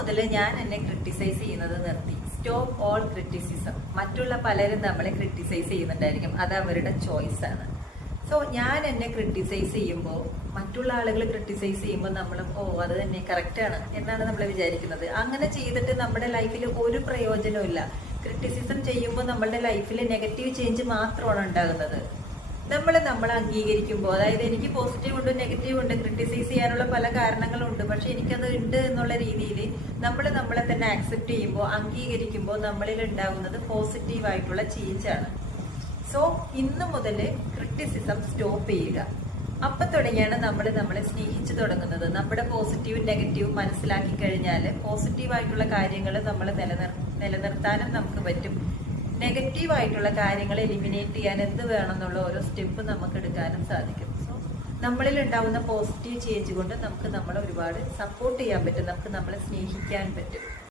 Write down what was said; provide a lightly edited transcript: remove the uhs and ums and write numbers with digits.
മുതൽ ഞാൻ എന്നെ ക്രിട്ടിസൈസ് ചെയ്യുന്നത് നിർത്തി. Stop all criticism. മറ്റുള്ള പലരും നമ്മളെ ക്രിട്ടിസൈസ് ചെയ്യുന്നുണ്ടായിരിക്കും, അത് അവരുടെ ചോയ്സ് ആണ്. സോ ഞാൻ എന്നെ ക്രിട്ടിസൈസ് ചെയ്യുമ്പോൾ, മറ്റുള്ള ആളുകൾ ക്രിട്ടിസൈസ് ചെയ്യുമ്പോൾ നമ്മളും അത് തന്നെ കറക്റ്റാണ് എന്നാണ് നമ്മൾ വിചാരിക്കുന്നത്. അങ്ങനെ ചെയ്തിട്ട് നമ്മുടെ ലൈഫിൽ ഒരു പ്രയോജനവും ഇല്ല. ക്രിറ്റിസിസം ചെയ്യുമ്പോൾ നമ്മളുടെ ലൈഫിൽ നെഗറ്റീവ് ചേഞ്ച് മാത്രമാണ് ഉണ്ടാകുന്നത്. നമ്മൾ അംഗീകരിക്കുമ്പോൾ, അതായത് എനിക്ക് പോസിറ്റീവ് ഉണ്ട് നെഗറ്റീവ് ഉണ്ട്, ക്രിട്ടിസൈസ് ചെയ്യാനുള്ള പല കാരണങ്ങളുണ്ട്, പക്ഷെ എനിക്കത് ഉണ്ട് എന്നുള്ള രീതിയിൽ നമ്മളെ തന്നെ ആക്സെപ്റ്റ് ചെയ്യുമ്പോൾ, അംഗീകരിക്കുമ്പോൾ നമ്മളിൽ ഉണ്ടാകുന്നത് പോസിറ്റീവായിട്ടുള്ള ചേഞ്ചാണ്. സോ ഇന്ന് മുതൽ ക്രിട്ടിസിസം സ്റ്റോപ്പ് ചെയ്യുക. അപ്പൊ തുടങ്ങിയാണ് നമ്മളെ സ്നേഹിച്ചു തുടങ്ങുന്നത്. നമ്മുടെ പോസിറ്റീവും നെഗറ്റീവും മനസ്സിലാക്കി കഴിഞ്ഞാൽ പോസിറ്റീവായിട്ടുള്ള കാര്യങ്ങൾ നമ്മൾ നിലനിർത്താനും നമുക്ക് പറ്റും. നെഗറ്റീവായിട്ടുള്ള കാര്യങ്ങൾ എലിമിനേറ്റ് ചെയ്യാൻ എന്ത് വേണമെന്നുള്ള ഓരോ സ്റ്റെപ്പ് നമുക്ക് എടുക്കാനും സാധിക്കും. സോ നമ്മളിൽ ഉണ്ടാവുന്ന പോസിറ്റീവ് ചേഞ്ച് കൊണ്ട് നമുക്ക് നമ്മളെ ഒരുപാട് സപ്പോർട്ട് ചെയ്യാൻ പറ്റും, നമുക്ക് നമ്മളെ സ്നേഹിക്കാൻ പറ്റും.